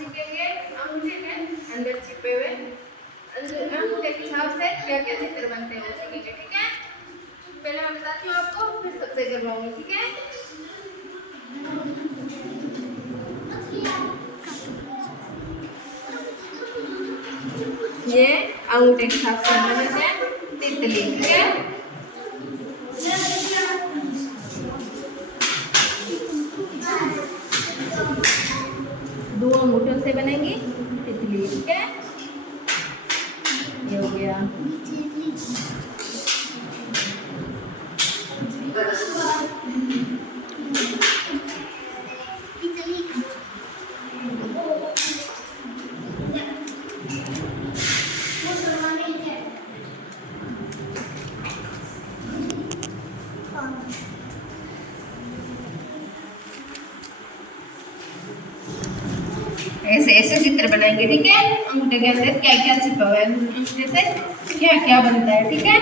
सीखेंगे अंगूठे के अंदर छिपे हुए अंगूठे की छाप से क्या क्या चित्र बनते हैं वो सीखेंगे। ठीक है, पहले मैं बताती हूँ आपको, फिर सबसे करवाऊंगी। ठीक है, ये अंगूठे की छाप से बनाते हैं तितली। ठीक है, दो अंगूठों से बनेंगी तितली। ठीक है, ये हो गया। ऐसे ऐसे चित्र बनाएंगे। ठीक है, अंगूठे के अंदर क्या क्या छिपा हुआ है, अंगूठे से क्या क्या बनता है। ठीक है,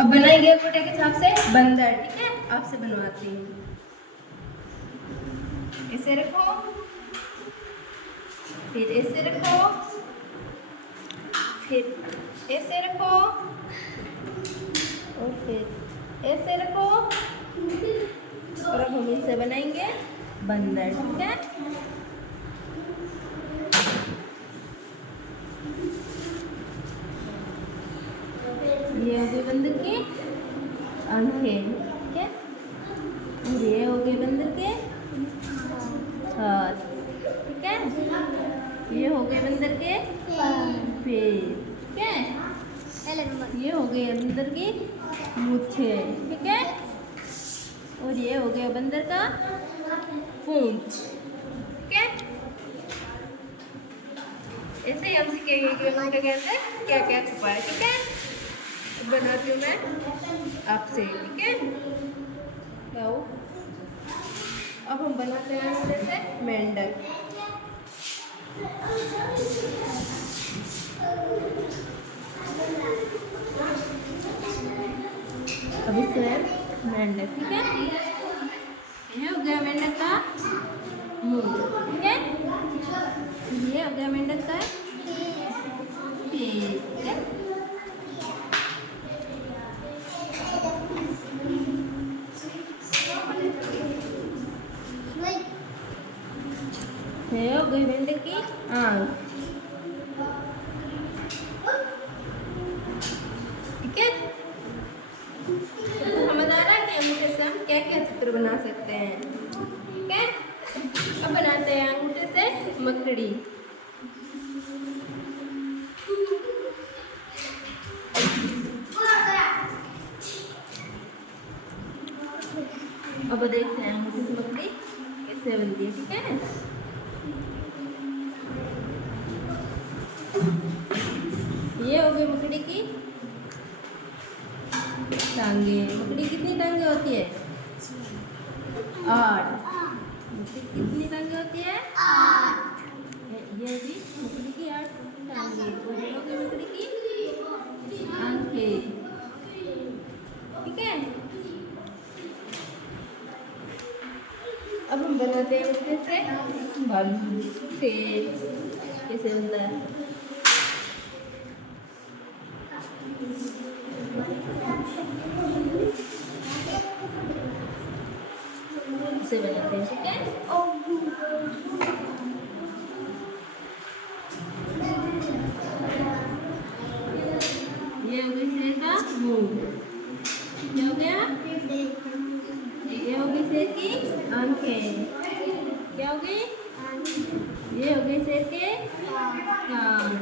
अब बनाएंगे अंगूठे के छाप से बंदर। ठीक है, आपसे बनवाती हूँ। ऐसे रखो, फिर ऐसे रखो, फिर ऐसे रखो और फिर ऐसे रखो, और अब हम इसे बनाएंगे बंदर। ठीक है, ये हो गई बंदर की आंखें। ठीक है, और ये हो गए बंदर के हाथ। ठीक है, ये हो गए बंदर के पैर। ठीक है, ये हो गए बंदर की मूछें। ठीक है, और ये हो गया बंदर का पूंछ। ठीक है, ऐसे ही हम सीखेंगे कि अंगूठे के अंदर क्या क्या छुपा है। ठीक है, बनाती हूँ मैं आपसे। ठीक है, लाओ, अब हम बनाते हैं अंगूठे से मेंढक। अब इसमें मेंढक। ठीक है, ये हो गया मेंढक का मुंह। ठीक है, ये हो गया मेंढक का पेट। ठीक है, ये हो गई मेंढक की आँख। ठीक है, समझ आ रहा है कि अंगूठे से हम क्या क्या चित्र बना सकते हैं। ठीक है, अब बनाते हैं अंगूठे से मकड़ी। अब देखते हैं अंगूठे से मकड़ी कैसे बनती है। ठीक है, ये हो गई मकड़ी की टांगे। मकड़ी कितनी टांगे होती है? 8। मकड़ी कितनी टांगे होती है? 8। ये होगी मकड़ी की 8 टांगे। और ये होगी मकड़ी की आंखें। ठीक है, अब हम बनाते हैं उसमें से भालू। शेर कैसे बनता है? इसे बनाते हैं। ठीक है, ये हो गई शेर का मुंह। क्या हो गया? ये हो गई शेर की आंखें। क्या हो गई? ये हो गई शेर के कान।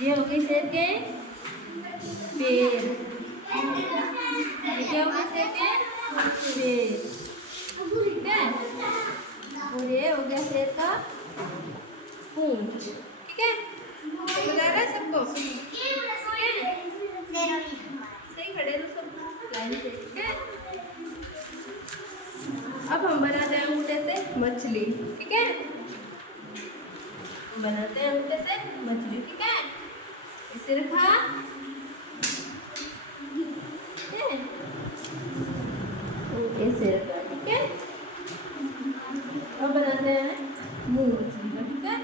ये हो गई शेर के पैर। ये क्या हो गया शेर के पैर। ठीक है, और ये हो गया शेर का पूंछ। ठीक है, बता रहा है सबको? सही खड़े रहो सब लाइन से। ठीक है, अब हम बनाते हैं अंगूठे से मछली। ठीक है, बनाते हैं अंगूठे से मछली। ठीक है, इसे रखा। ठीक है, ऐसे रखा। ठीक है, अब बनाते हैं मुंह उचलूंगा, ठीक है?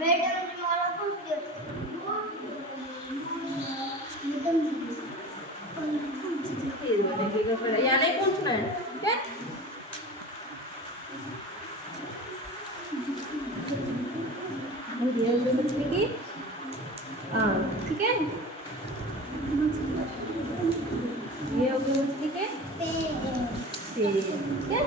मैडम जी मला पूछते फिर बनेगा पर या नहीं पूछना है, ठीक है? ये जो मछली की ठीक है? ये हो गई मछली के पेड़, ठीक है?